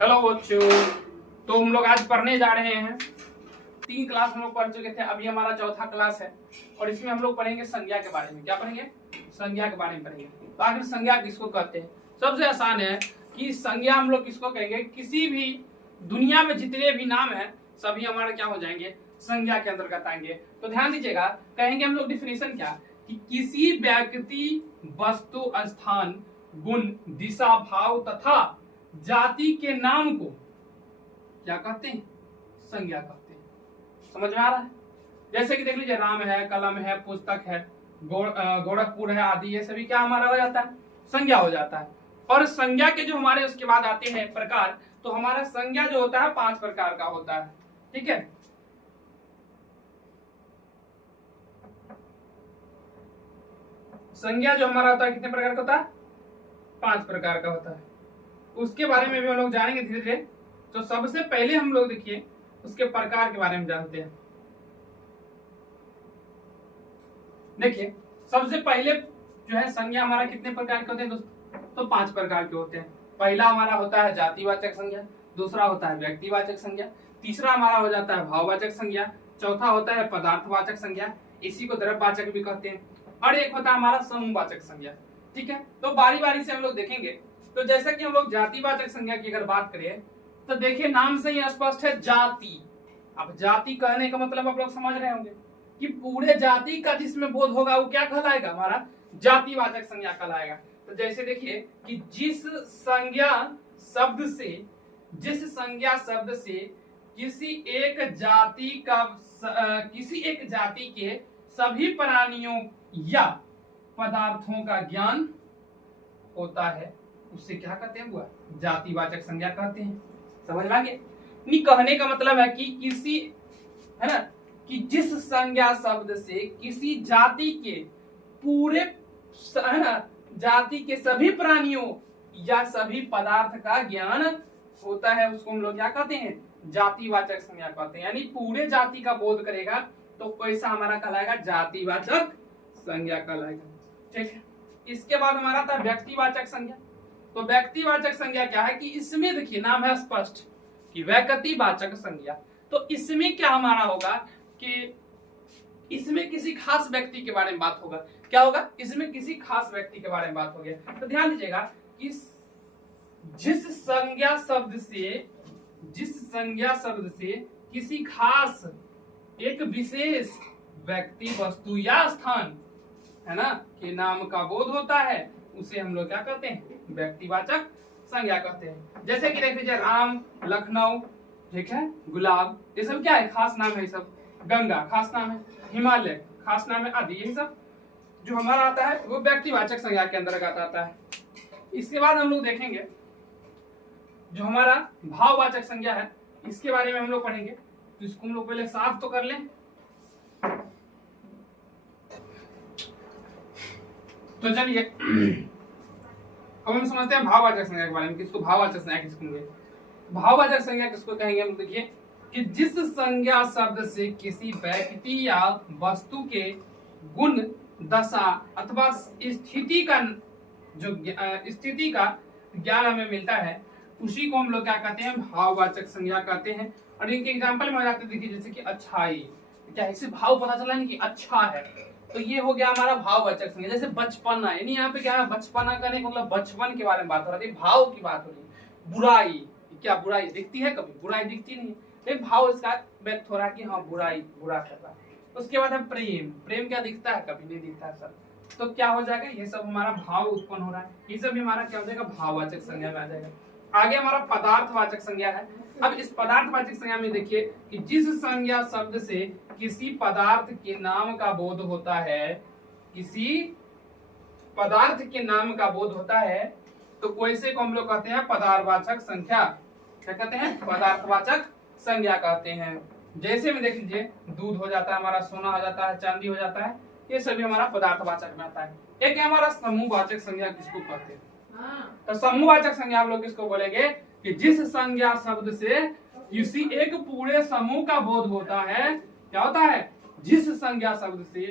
Hello बच्चों, तो हम लोग आज पढ़ने जा रहे हैं। 3 क्लास हम लोग पढ़ चुके थे, अभी हमारा चौथा क्लास है और इसमें हम लोग पढ़ेंगे संज्ञा के बारे में। क्या पढ़ेंगे? संज्ञा के बारे में पढ़ेंगे। तो आखिर संज्ञा किसको कहते हैं? सबसे आसान है कि संज्ञा हम लोग किसको कहेंगे? किसी भी दुनिया में जितने भी नाम है सभी हमारे क्या हो जाएंगे? संज्ञा के अंतर्गत आएंगे। तो ध्यान दीजिएगा, कहेंगे हम लोग डिफिनेशन क्या कि किसी व्यक्ति, वस्तु, स्थान, गुण, दिशा, भाव तथा जाति के नाम को क्या कहते हैं? संज्ञा कहते हैं। समझ में आ रहा है? जैसे कि देख लीजिए, राम है, कलम है, पुस्तक है, गोरखपुर है आदि, ये सभी क्या हमारा हो जाता है? संज्ञा हो जाता है। और संज्ञा के जो हमारे उसके बाद आते हैं प्रकार, तो हमारा संज्ञा जो होता है 5 प्रकार का होता है। ठीक है, संज्ञा जो हमारा होता है कितने प्रकार का होता है? 5 प्रकार का होता है। उसके बारे में भी हम लोग जानेंगे धीरे धीरे। तो सबसे पहले हम लोग देखिए उसके प्रकार के बारे में जानते हैं। देखिए, सबसे पहले जो है संज्ञा हमारा कितने प्रकार के होते हैं दोस्तों? तो 5 प्रकार के होते हैं। पहला हमारा होता है जातिवाचक संज्ञा, दूसरा होता है व्यक्तिवाचक संज्ञा, तीसरा हमारा हो जाता है भाववाचक संज्ञा, चौथा होता है पदार्थवाचक संज्ञा, इसी को द्रव्यवाचक भी कहते हैं, और एक होता है हमारा समूहवाचक संज्ञा। ठीक है, तो बारी बारी से हम लोग देखेंगे। तो जैसा कि हम लोग जातिवाचक संज्ञा की अगर बात करें तो देखिए, नाम से ही स्पष्ट है जाति। अब जाति कहने का मतलब आप लोग समझ रहे होंगे कि पूरे जाति का जिसमें बोध होगा वो क्या कहलाएगा? हमारा जातिवाचक संज्ञा कहलाएगा। तो जैसे देखिए कि जिस संज्ञा शब्द से किसी एक जाति के सभी प्राणियों या पदार्थों का ज्ञान होता है, उससे क्या कहते हैं? बुआ जातिवाचक संज्ञा कहते हैं। समझ में आ गया? नहीं, कहने का मतलब है कि किसी, है ना, कि जिस संज्ञा शब्द से किसी जाति के पूरे, है ना, जाति के सभी प्राणियों या सभी पदार्थ का ज्ञान होता है, उसको हम लोग क्या कहते हैं? जातिवाचक संज्ञा कहते हैं। यानी पूरे जाति का बोध करेगा तो कैसा हमारा कहलाएगा? जातिवाचक संज्ञा कहलाएगा। ठीक है, इसके बाद हमारा था व्यक्तिवाचक संज्ञा। तो व्यक्तिवाचक संज्ञा क्या है कि इसमें देखिए नाम है स्पष्ट कि व्यक्तिवाचक संज्ञा। तो इसमें क्या हमारा होगा कि इसमें किसी खास व्यक्ति के बारे में बात होगा। क्या होगा? इसमें किसी खास व्यक्ति के बारे में बात हो गया। तो ध्यान दीजिएगा कि जिस संज्ञा शब्द से किसी खास एक विशेष व्यक्ति, वस्तु या स्थान, है ना, के नाम का बोध होता है, उसे हम लोग क्या कहते हैं? व्यक्तिवाचक संज्ञा कहते हैं। जैसे कि देख लीजिए, राम, लखनऊ, ठीक है, गुलाब, ये सब क्या है? खास नाम है। ये सब गंगा खास नाम है, हिमालय खास नाम है आदि, यही सब जो हमारा आता है वो व्यक्तिवाचक संज्ञा के अंतर्गत आता है। इसके बाद हम लोग देखेंगे जो हमारा भाववाचक संज्ञा है, इसके बारे में हम लोग पढ़ेंगे। तो इसको हम लोग पहले साफ तो कर लें। तो चलिए अब हम समझते हैं भाववाचक संज्ञा के बारे में। किसको भाववाचक संज्ञा किसको कहेंगे? भाववाचक संज्ञा किसको कहेंगे? हम देखिए कि जिस संज्ञा शब्द से किसी व्यक्ति या वस्तु के गुण, दशा अथवा स्थिति का ज्ञान हमें मिलता है, उसी को हम लोग क्या कहते हैं? भाववाचक संज्ञा कहते हैं। और इनके एग्जाम्पल में हो जाते देखिए, जैसे कि अच्छाई, क्या इससे भाव पता चला नहीं कि अच्छा है, तो ये हो गया हमारा भाववाचक संज्ञा। जैसे बचपना, यानी यहाँ पे क्या है? बचपना करने का मतलब बचपन के बारे में बात हो रही है, भाव की बात हो रही है। बुराई, क्या बुराई दिखती है? कभी बुराई दिखती नहीं है, लेकिन भाव इसका व्यक्त हो रहा है कि हाँ बुराई, बुरा कर रहा है। उसके बाद है प्रेम। प्रेम क्या दिखता है? कभी नहीं दिखता है सर। तो क्या हो जाएगा? ये सब हमारा भाव उत्पन्न हो रहा है, ये सब भी हमारा क्या हो जाएगा? भाववाचक संज्ञा में आ जाएगा। आगे हमारा पदार्थवाचक संज्ञा है। अब इस पदार्थवाचक संज्ञा में देखिए कि जिस संज्ञा शब्द से किसी पदार्थ के नाम का बोध होता है, किसी पदार्थ के नाम का बोध होता है, तो वैसे को हम लोग कहते हैं पदार्थवाचक संख्या। क्या कहते हैं? पदार्थवाचक संज्ञा कहते हैं। जैसे में देख लीजिए, दूध हो जाता है हमारा, सोना हो जाता है, चांदी हो जाता है, ये सभी हमारा पदार्थवाचक में आता है। एक है हमारा समूहवाचक संज्ञा, किसको कहते हैं? तो समूहवाचक संज्ञा हम लोग किसको बोलेंगे कि जिस संज्ञा शब्द से किसी एक पूरे समूह का बोध होता है। क्या होता है? जिस संज्ञा शब्द से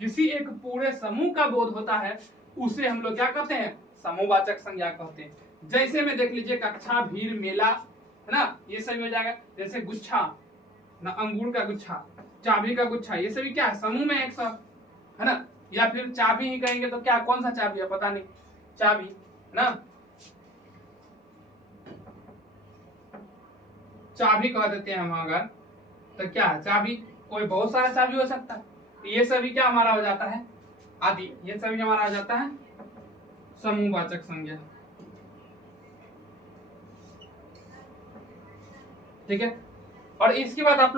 किसी एक पूरे समूह का बोध होता है, उसे हम लोग क्या कहते हैं? समूहवाचक संज्ञा कहते हैं। जैसे में देख लीजिए कक्षा, भीड़, मेला, है ना, ये सभी हो जाएगा। जैसे गुच्छा ना, अंगूर का गुच्छा, चाबी का गुच्छा, ये सभी क्या है, समूह में एक साथ, है ना। या फिर चाबी ही कहेंगे तो क्या, कौन सा चाबी है पता नहीं, चाबी, है ना, चाबी कह देते हैं हम अगर, तो क्या है चाबी, कोई बहुत सारा चाबी हो सकता है। तो ये सभी क्या हमारा हो जाता है, आदि, ये सभी हमारा आ जाता है समूहवाचक संज्ञा। ठीक है, और इसके बाद आप लोग